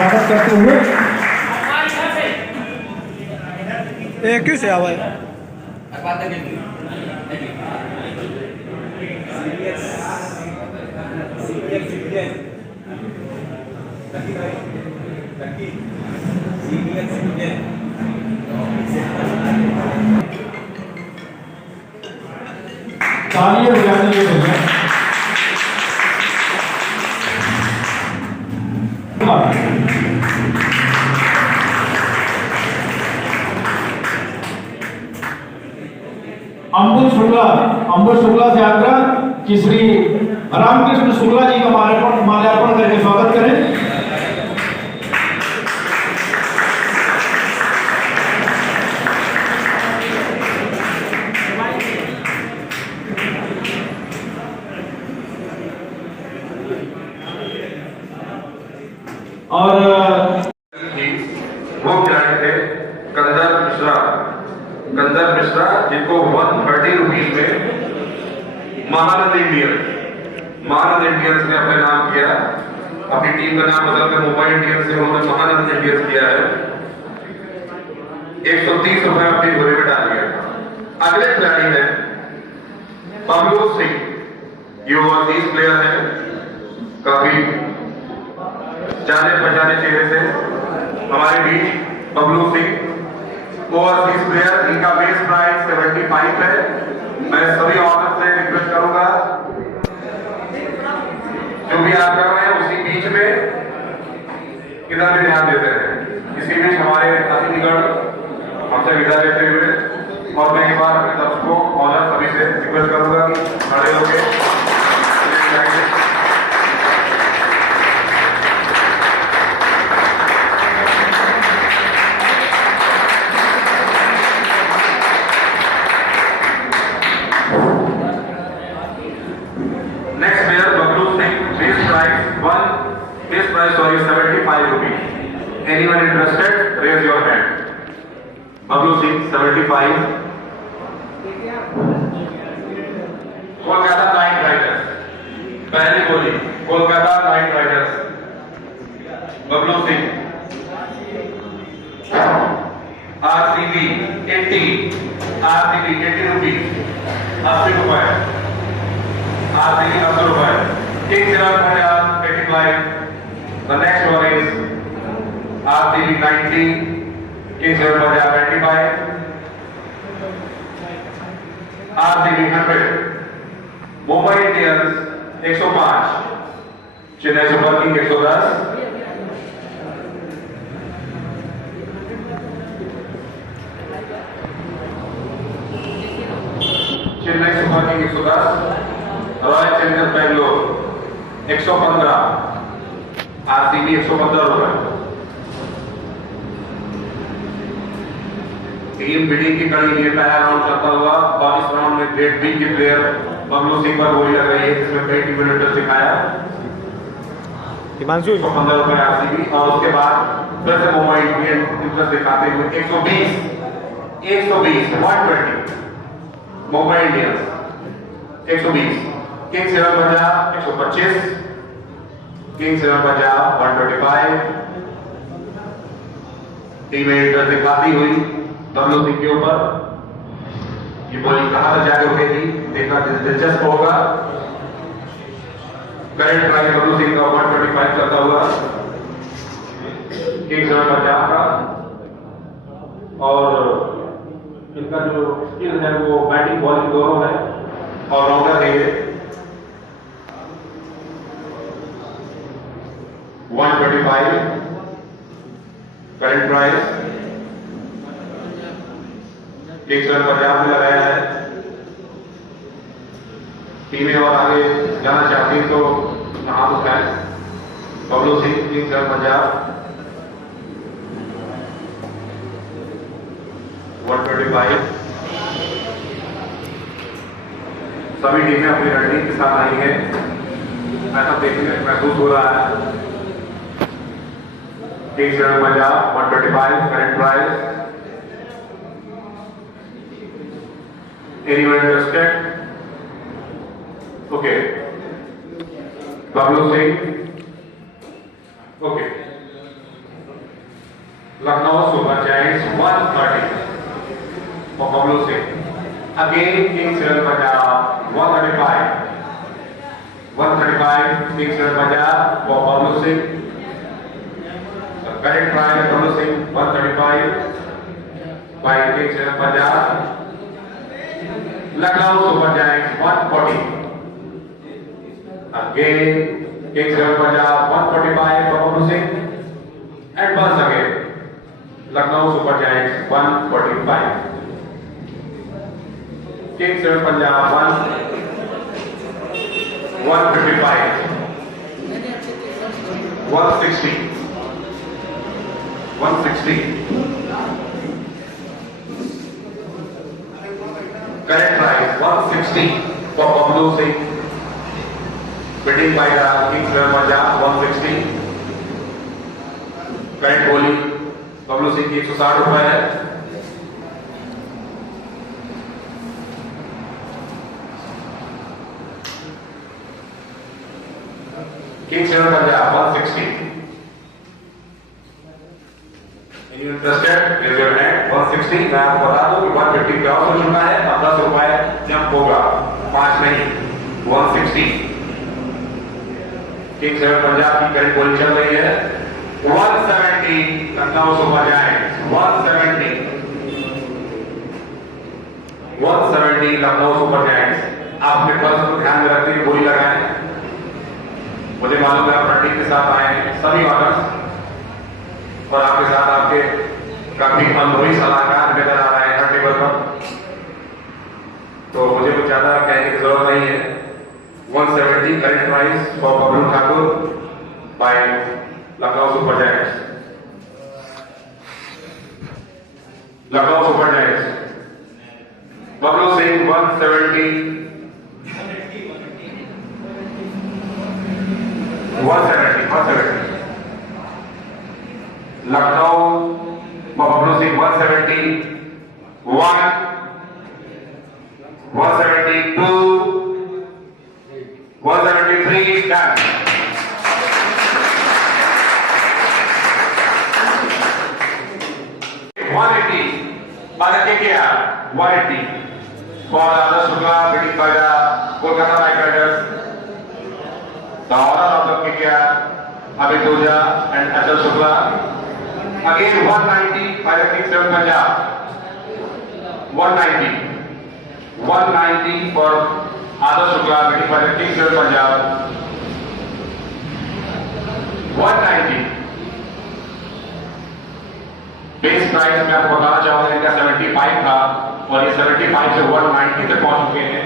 स्वागत करते हुए क्यों से आवा है तालियां बजाने के भैया अंबुल शुक्ला से आग्रह कि श्री रामकृष्ण शुक्ला जी का माल्यार्पण करके स्वागत करें। और वो खिलाड़ी थे कंदर मिश्रा जिनको 130 रुपीज में महानंद इंडियंस ने अपने नाम किया, अपनी टीम का नाम बदलकर मुंबई इंडियंस से उन्होंने महानंद इंडियंस किया है। 130 रुपए अपनी झोली में डाल दिया। अगले खिलाड़ी हैं बबलू सिंह, ये ओवरसीज प्लेयर है, काफी जाने पहचाने चेहरे से हमारे बीच बबलू सिंह ओवरसीज प्लेयर। इनका बेस प्राइस 75 है। मैं सभी ऑनर से रिक्वेस्ट करूंगा जो भी आप कर रहे हैं उसी बीच में इधर भी ध्यान देते हैं। इसी बीच हमारे अतिथिगण हमसे विदा लेते हुए और मैं एक बार अपने दर्शकों ऑनर सभी से रिक्वेस्ट करूंगा कि खड़े होकर sorry 75 rupees. Anyone interested? Raise your hand. Bablu Singh 75. Kolkata Knight Riders. पहली बोली Kolkata night Riders Bablu Singh. RCB 80 rupees 80 रुपए। आरसीबी 80 रुपए। Kings 11 85। The next one is RCB 90, Kings 95, RCB 100, Mumbai Indians 105, Chennai Super King 110, Chennai Super King 110, Royal Challengers Bangalore 115, RCB 115 रुपए। Team building की कड़ी ये पहला round चलता हुआ 22 राउंड में ग्रेड बी के प्लेयर बबलू सिंह पर गोली लग रही है, जिसमें कई टीम इंटरेस्ट दिखाया। 115 रुपए आरसीबी और उसके बाद फिर से मुंबई इंडियन इंटरेस्ट दिखाते हुए 120 120 Mumbai Indians 120, Kings 11 125, Kings 11 125। Team interest दिखाती हुई बबलू सिंह के ऊपर। ये बॉलिंग कहां तक जाके उठेगी देखना दिलचस्प होगा। करंट प्राइस बबलू सिंह का 125 चलता हुआ किंग्स 11 का। और इनका जो स्किल है वो बैटिंग बॉलिंग दोनों है, ऑलराउंडर है ये। 125 करंट प्राइस किंग्स 50 में लगाया है। टीमें और आगे जाना चाहती हैं तो हाथ उठाएं। बबलू सिंह किंग्स 50 125। सभी टीमें अपनी रणनीति के साथ आई है, ऐसा देखने महसूस हो रहा है। Kings 50 125 current price. Anyone interested? Okay. Bablu Singh. Okay. Lucknow Super Giants 130 for Pablo Singh. Again, Kings 11 Punjab 135. 135 Kings 11 Punjab for Pablo Singh. The correct try Pablo Singh 135 by Kings 11 Punjab. Lucknow Super Giants 140. Again, Kings 11 Punjab 145 for Pablo Singh. And once again, Lucknow Super Giants 145. Kings 11 Punjab 155. 160. 160. Correct price 160 for Pablo Singh. Bidding by the Kings 11 Punjab 160. Correct बोली Pablo Singh की 160 रुपए है. Kings 11 Punjab 160. Any interested? Raise your hand. 160. मैं आपको बता दूं कि 150 cross हो चुका है. अब 10 रुपए जंप होगा. 5 नहीं. 160. Kings 11 Punjab की करेंट बोली चल रही है. 170 Lucknow super giants 170 Lucknow super giants. आप अपने पर्स को ध्यान में रखते हुए बोली लगाएं. मुझे मालूम है आप रनिंग के साथ आए हैं सभी ऑनर्स और आपके साथ आपके काफी अनुभवी सलाहकार नजर आ रहे हैं हर टेबल पर. तो मुझे कुछ ज्यादा कहने की जरूरत नहीं है. 170 current price for Bablu Thakur by Lucknow super giants. Lucknow super giants Bablu Singh 170 Lucknow Bablu Singh 170 1 172 173 done. By the KKR 180 for Adarsh Shukla bidding by the Kolkata Knight Riders. The owner of the KKR Abid Doja and Adarsh Shukla. Again 190 by the Kings 11 Punjab. 190 for Adarsh Shukla bidding by the Kings 11 Punjab. 190. Base price में आपको बताना चाहूंगा इनका 75 था और ये 75 से 190 तक पहुंच चुके हैं.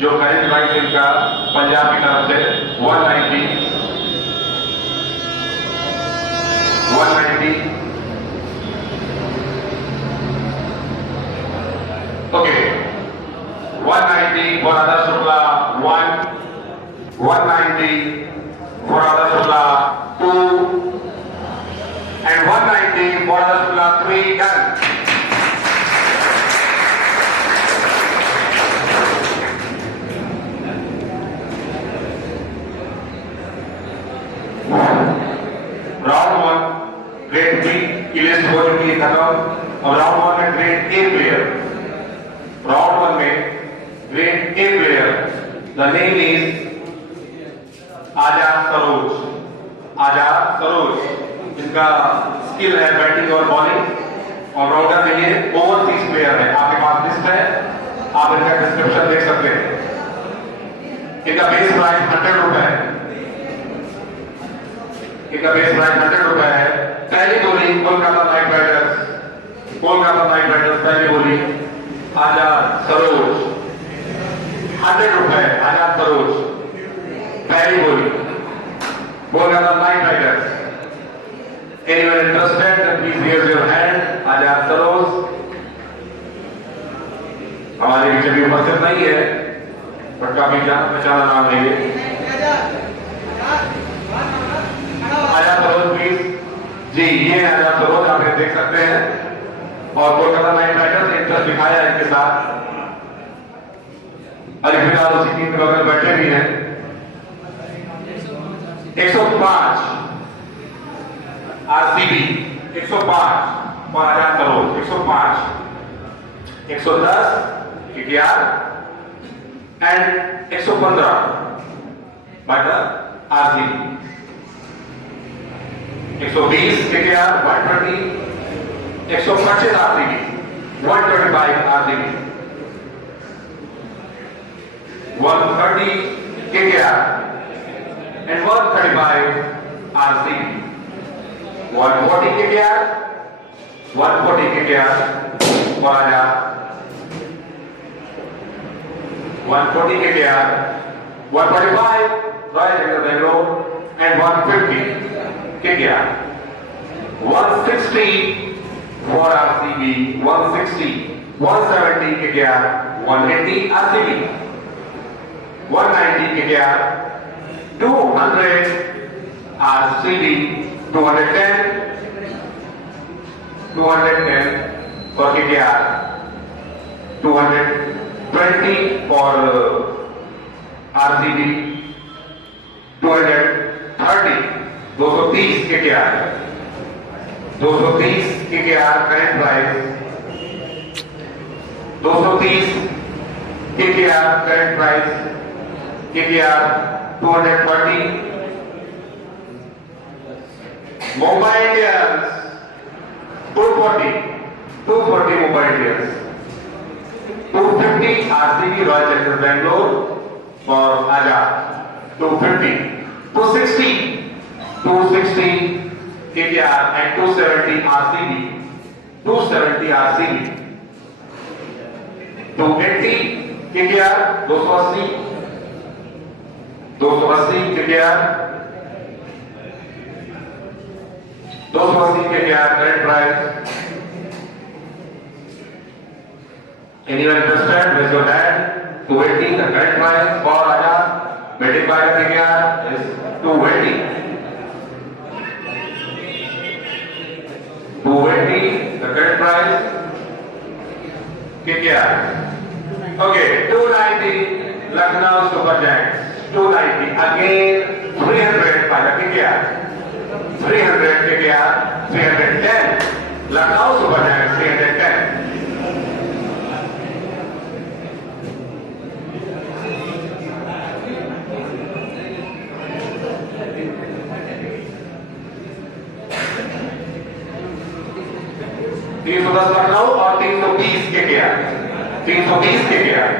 जो करेंट प्राइस इनका पंजाब की तरफ से 190 okay 190 for Adarsh Shukla 190 for Adarsh Shukla 2 and 190 for Adarsh Shukla 3 done. Round 1 grade B की लिस्ट हो चुकी है खत्म. अब राउंड 1 में ग्रेड A प्लेयर. राउंड 1 में grade A player the name is Azad Saroj. Azad Saroj इनका स्किल है बैटिंग और बॉलिंग. ऑलराउंडर नहीं है, ओवरसीज प्लेयर है. आपके पास लिस्ट है, आप इनका डिस्क्रिप्शन देख सकते हैं. इनका बेस प्राइस 100 रुपए है. इनका बेस प्राइस 100 रुपए है. पहली बोली Kolkata night Riders. Kolkata night Riders पहली बोली आजाद सरोज 100 रुपए. आजाद सरोज पहली बोली Kolkata night Riders. Anyone interested? Then please raise your hand. आजाद सरोज हमारे बीच भी उपस्थित नहीं है पर काफी जाना पहचाना नाम है ये. आजाद सरोज प्लीज जी. ये आजाद सरोज आप देख सकते हैं और कोलकाता नाइट राइडर्स इंटरेस्ट दिखाया इनके साथ. अरे फिलहाल उसी टीम के बगल बैठे भी हैं. 105 आरसीबी 105 और आजाद करो 105 110 KKR and 115 by the RCB 120 KKR 120 125 RCB 125 RCB 130 KKR and 135 RCB 140 KKR 140 KKR और आजाद 140 KKR 145 Royal Challengers Bangalore and 150 KKR 160 for RCB 160 170 KKR 180 RCB 190 KKR 200 RCB 210 for KKR 220 for RCB 230 230 KKR 230 KKR current price 230 KKR current price KKR 230 Mumbai Indians 240 Mumbai Indians 250 RCB Royal Challengers Bangalore for Azad 250 260 KKR and 270 RCB 280 KKR 280 KKR 280 KKR current price. Anyone interested? Raise your hand. 280 the current price for Azad. Betting by the KKR is 280. 280 the current price. KKR. Okay, 290 Lucknow Super Giants. 290 again 300 by the KKR. 300 KKR, 310 Lucknow Super Giants, 310. Lucknow और 320 KKR 320 KKR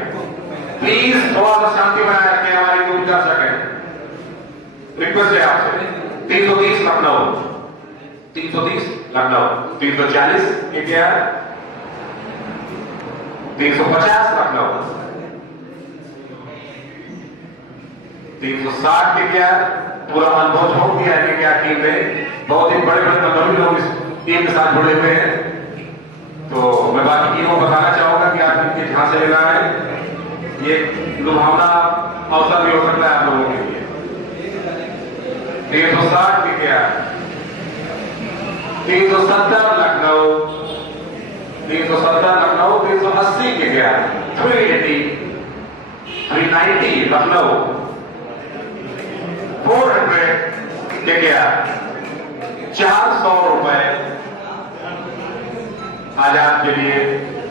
please थोड़ा सा शांति बनाए रखें हमारी 2 second request है आपसे 330 Lucknow 330 Lucknow 340 KKR 350 Lucknow 360 KKR पूरा अनुभव छोड़ दिया है KKR टीम ने बहुत ही बड़े बड़े अनुभवी लोग इस टीम के साथ जुड़े हुए हैं तो मैं बाकी टीमों को बताना चाहूंगा कि आप इनके जहां से लेना है ये लुभावना अवसर भी हो सकता है आप लोगों के लिए 360 KKR 370 Lucknow 370 Lucknow 380 KKR 380 390 Lucknow 400 KKR 400 रुपए आजाद के लिए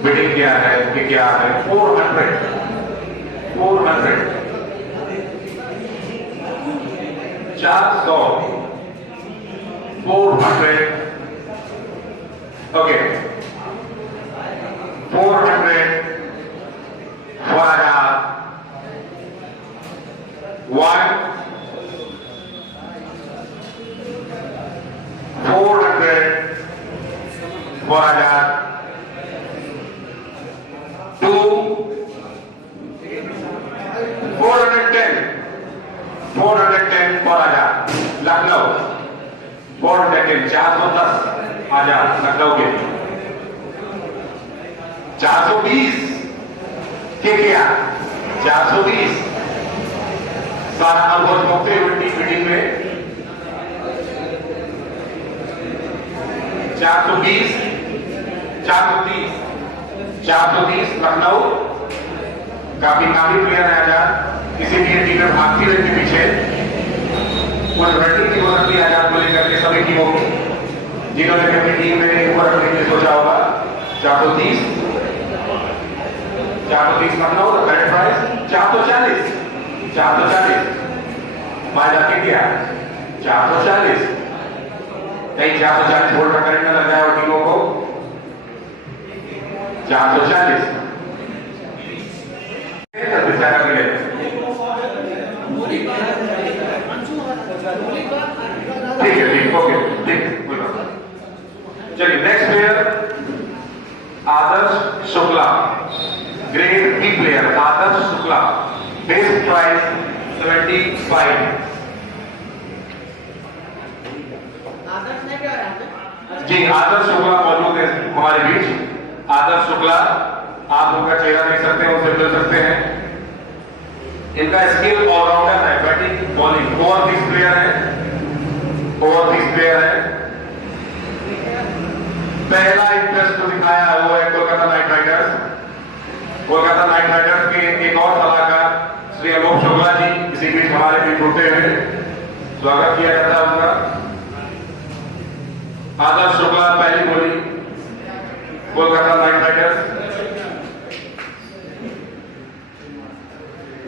बिडिंग किया है KKR है 400 400 400 400 okay 400 for Azad 1 400 for Azad 2 410 for Azad Lucknow 410 410 आजाद लखनऊ के 420 KKR 420 सारा अनुभव छोड़ते हुए टीम मीटिंग में 420 430 लखनऊ काफी नामी प्लेयर है आजाद इसीलिए टीम में भागती रहती पीछे वो रनिंग की हो सकती है आजाद को लेकर के सभी टीमों की जिन्होंने भी अपनी टीम में ऊपर रखने के लिए सोचा होगा 430 मतलब होगा करेंट प्राइस 440 फायदा क्या 440 कहीं 440 वोल्ट का करंट न लग जाए और टीमों को 440 ठीक है ठीक ओके ठीक कोई बात नहीं। चलिए नेक्स्ट प्लेयर आदर्श शुक्ला ग्रेड बी प्लेयर आदर्श शुक्ला बेस प्राइस 75। जी आदर्श शुक्ला मौजूद है हमारे बीच। आदर्श शुक्ला आप उनका चेहरा देख सकते हैं उनसे मिल सकते हैं। इनका स्किल ऑलराउंडर है बैटिंग बॉलिंग ओवरसीज प्लेयर है पहला इंटरेस्ट जो दिखाया वो है कोलकाता नाइट राइडर्स के एक और सलाहकार श्री अलोक शुक्ला जी इसी बीच हमारे बीच जुड़ते हुए स्वागत किया जाता है उनका। आदर्श शुक्ला पहली बोली Kolkata night Riders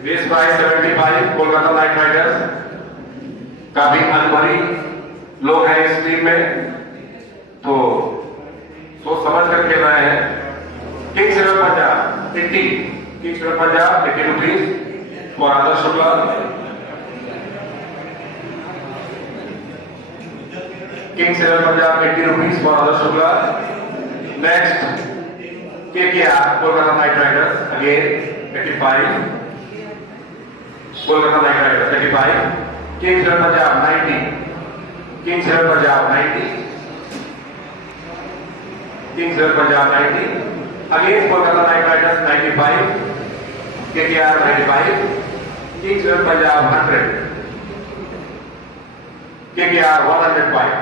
base price 75 Kolkata night Riders. काफी अनुभवी लोग हैं इस टीम में तो सोच समझ कर खेल रहे हैं। Kings eleven Punjab 80 rupees for Adarsh Shukla. Kings eleven Punjab 80 rupees for Adarsh Shukla. Next KKR Kolkata night Riders again 85 Kolkata night Riders 85। Kings eleven Punjab 90 Kings eleven Punjab 90 Kings eleven Punjab 90 again Kolkata night Riders 95 KKR 95 Kings eleven Punjab 100 KKR 105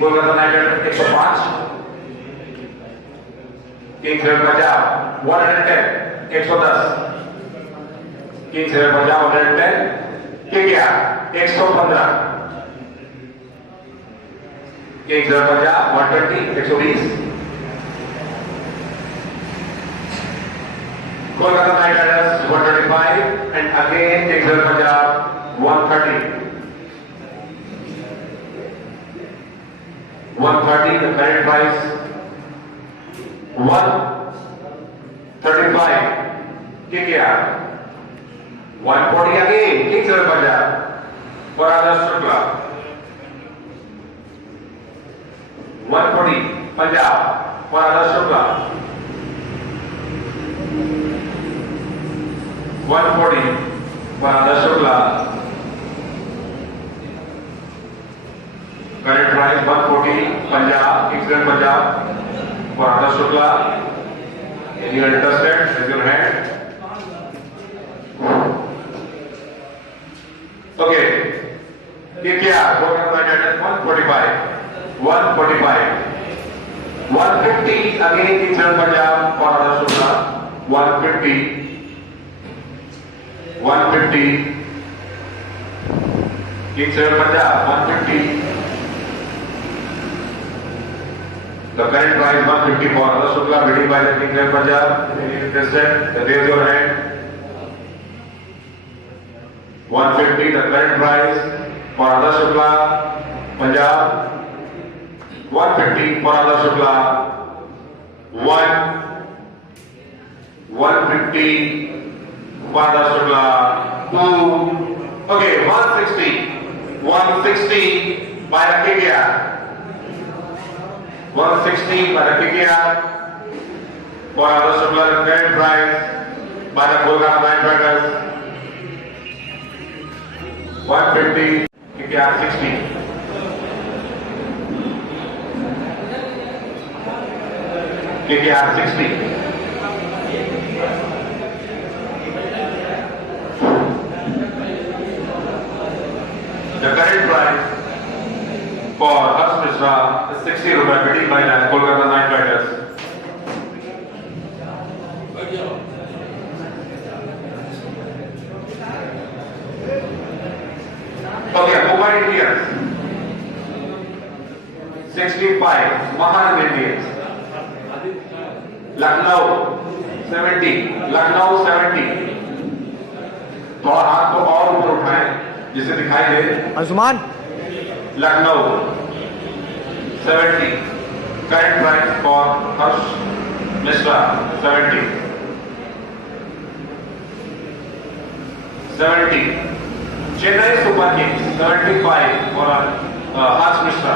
Kolkata night Riders 105 Kings eleven Punjab 110 110 Kings eleven Punjab 110 KKR 115 Kings eleven Punjab 120 120 Kolkata night Riders 125 and again Kings eleven Punjab 130 the current price 135 KKR 140 again Kings Eleven Punjab for Adarsh Shukla 140 Punjab for Adarsh Shukla 140 for Adarsh Shukla current price 140 Punjab Kings Eleven Punjab for Adarsh Shukla. If you are interested, raise your hand. Okay. KKR, Kolkata Knight Riders 145 150 again Kings Eleven Punjab for Adarsh Shukla 150 Kings Eleven Punjab 150. The current price 150 for Adarsh Shukla bidding by the Kings Eleven Punjab. If you are interested, raise your hand. 150 the current price for Adarsh Shukla Punjab. 150 for Adarsh Shukla. 150 for Adarsh Shukla. 2. Okay, 160 by the KKR. 160 by the KKR for Adarsh Shukla. The current price by the Kolkata Knight Riders 150 KKR 60. KKR 60. The current price for Harsh Mishra is 60 rupees bidding by the Kolkata Knight Riders. Okay, Mumbai Indians. 65 महान Indians. Lucknow 70, Lucknow 70। थोड़ा हाथ को और ऊपर उठाएं जिसे दिखाई दे। Anshuman Lucknow 70। Current price for Harsh Mishra 70। 70। Chennai Super Kings 75 और हर्ष मिश्रा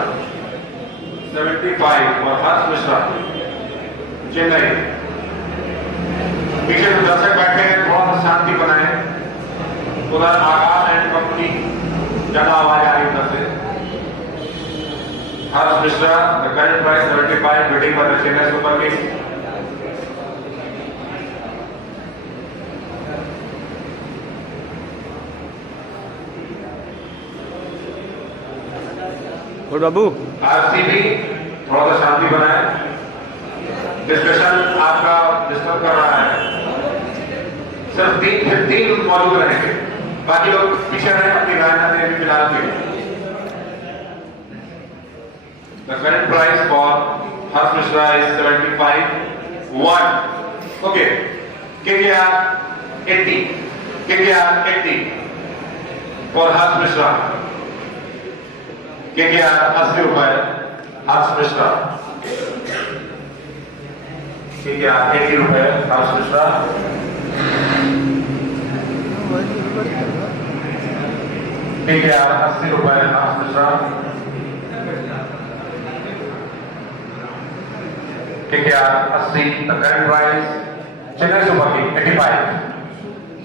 75 और हर्ष मिश्रा चेन्नई। पीछे जो दर्शक बैठे हैं थोड़ा सा शांति बनाए। उधर आकाश एंड कंपनी ज्यादा आवाज आ रही उधर से। Harsh Mishra the current price 75 bidding पर चेन्नई सुपर किंग्स। और बाबू आरसीबी थोड़ा सा शांति बनाए। डिस्कशन आपका डिस्टर्ब कर रहा है। सिर्फ तीन लोग मौजूद रहेंगे, बाकी लोग पीछे रहे अपनी राय देने में फिलहाल के लिए। The current price for Harsh Mishra is 75-1. Okay. KKR 80. KKR 80 for Harsh Mishra. KKR 80 रुपए हर्ष मिश्रा। KKR 80 रुपए हर्ष मिश्रा। KKR 80 रुपए Harsh Mishra. KKR 80 the current price। Chennai Super Kings 85।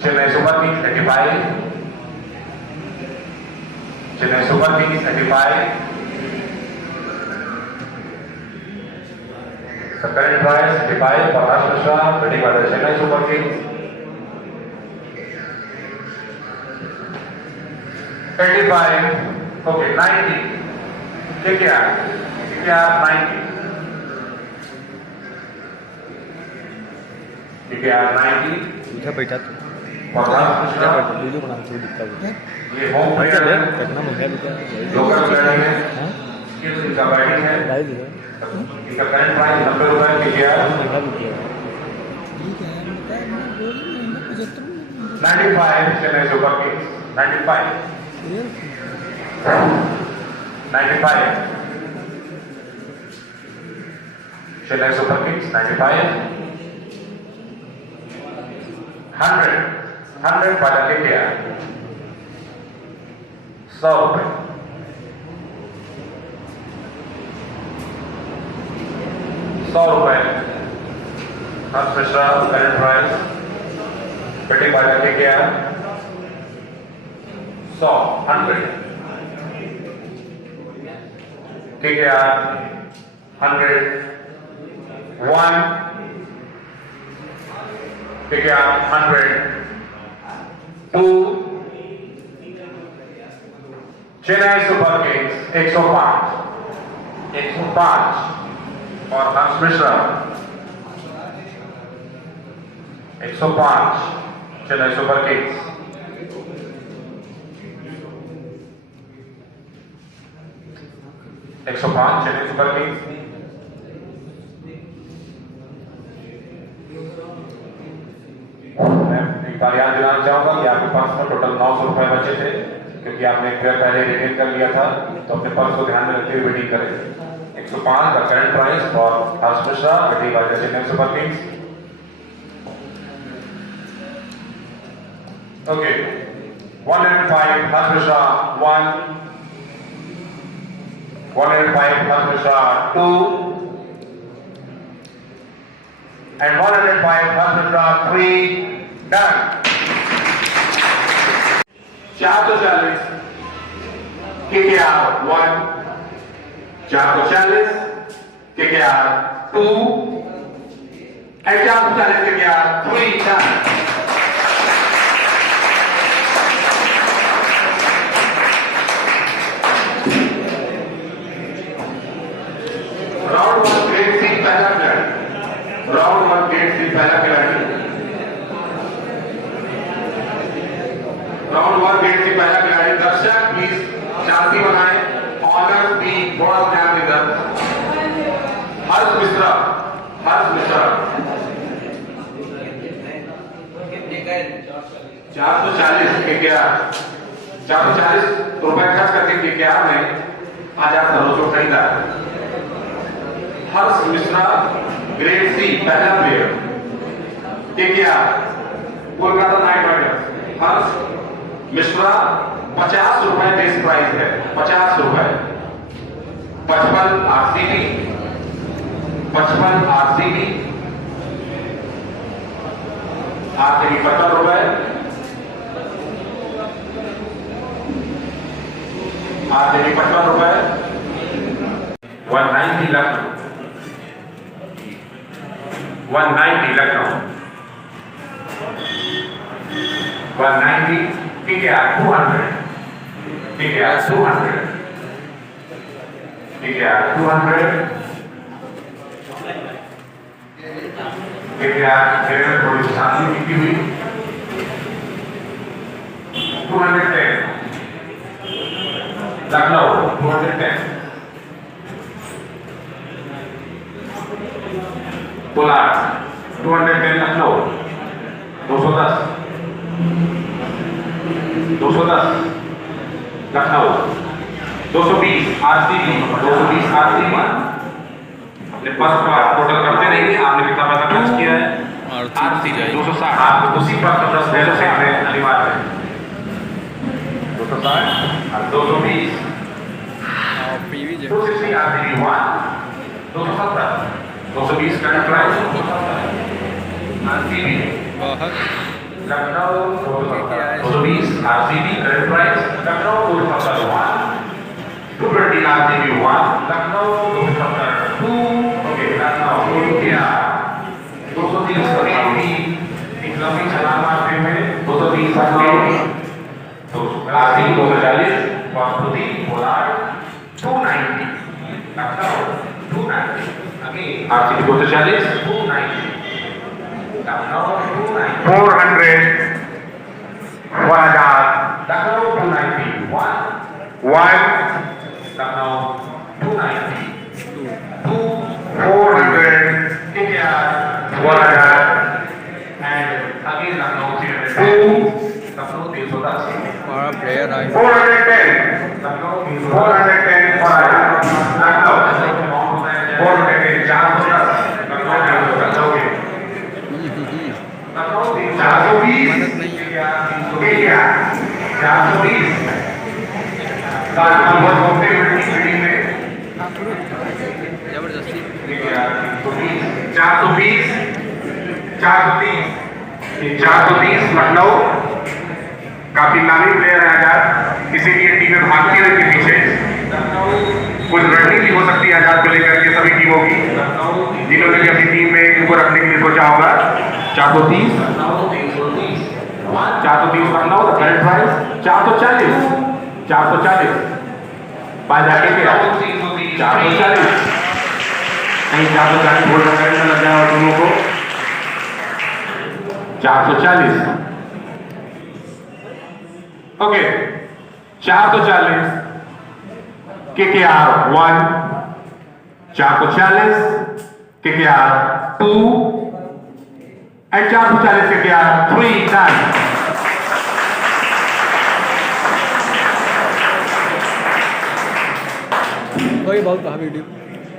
Chennai Super Kings 85। Chennai Super Kings 85। The current price 85 for Harsh Mishra, bidding by the Chennai Super Kings. 85. Okay, 90. KKR 90. KKR 90 इधर बैठा तो for Harsh Mishra. Video बना के दिखता है ये होम प्लेयर है, कितना महंगा बिका लोकल प्लेयर है, हां इनका बैटिंग है। भाई दिखा इनका करंट प्राइस 90 रुपए KKR। महंगा बिका 95 Chennai Super Kings 95 Chennai Super Kings 95 100 by the KKR 100 रुपए 100 रुपए Harsh Mishra current price bidding by the KKR 100 KKR 100 1 KKR 100 2 Chennai Super Kings 105 और Harsh Mishra 105 Chennai Super Kings 105 Chennai Super Kings. मैं एक बार याद दिलाना चाहूंगा कि आपके पास में टोटल 900 रुपए बचे थे, क्योंकि आपने एक पेयर पहले रिटेन कर लिया था, तो अपने पर्स को ध्यान में रखते हुए वेटिंग करें। 105 का current price for Harsh Mishra waiting by the Chennai Super Kings. Okay 105 Harsh Mishra 1 105 Harsh Mishra 2 and 105 Harsh Mishra 3 done. 440 KKR 1 440 KKR 2 and 440 KKR 3 done। Round 1 grade C पहला खिलाड़ी। राउंड 1 ग्रेड सी पहला खिलाड़ी। राउंड 1 ग्रेड सी पहला खिलाड़ी। दर्शक प्लीज शांति बनाएं। ऑनर भी थोड़ा ध्यान दें। 440 के क्या 440 रुपए खर्च करके के क्या ने आजाद सरोज खरीदा है। हर्ष मिश्रा ग्रेड सी पहला प्लेयर के क्या कोलकाता नाइट राइडर्स। हर्ष मिश्रा 50 रुपए बेस प्राइस है, 50 रुपए। 55 आरसीबी, 55 आरसीबी, आरसीबी 50 रुपए, आरसीबी 55 रुपए। 190 लखनऊ, 190 लखनऊ, 190 ठीक है 200, ठीक है 200, ठीक है 200, ठीक है थोड़ी शांति की हुई 210 लखनऊ 210, कोलार 210 लखनऊ 210, 210 लखनऊ 220 आरसीबी, 220 आरसीबी। अपने पास टोटल करते रहेंगे, आपने कितना पैसा खर्च किया है आरसीबी 260, आप उसी पर 260 है अनिवार्य है 260 और 220 260 आरसीबी 1 270 220 का price RCB Lucknow 220 RCB current price Lucknow 270 220 RCB 1 Lucknow 270 okay Lucknow India 230 RCB एक लंबी छलांग मारते हुए 230 आरसीबी 240 बासुदी कोलार 290 Lucknow 290 again RCB 240 290 Lucknow 290 400 1000 Lucknow 290 1 Lucknow 290 2 400 India 1000 and again Lucknow 300 Lucknow 310 हमारा प्लेयर आए 410 लखनऊ 410 लखनऊ 410 410 लखनऊ 420 India 420 नंबर होते हुए मीटिंग में जबरदस्ती 420 430 लखनऊ काफी नामी प्लेयर है आजाद, इसीलिए टीमें भागती है इनके पीछे। कुछ रणनीति हो सकती है आजाद को लेकर के सभी टीमों की, जिन्होंने भी अपनी टीम में इनको रखने के लिए सोचा होगा। 430 लखनऊ करंट प्राइस 440 बाय जाके के 440 नहीं 440 बोल रहा करंट लग जाए और दोनों को 440 okay 440 KKR 1 440 KKR 2 and 440 KKR 3 done। कोई बहुत कहा वीडियो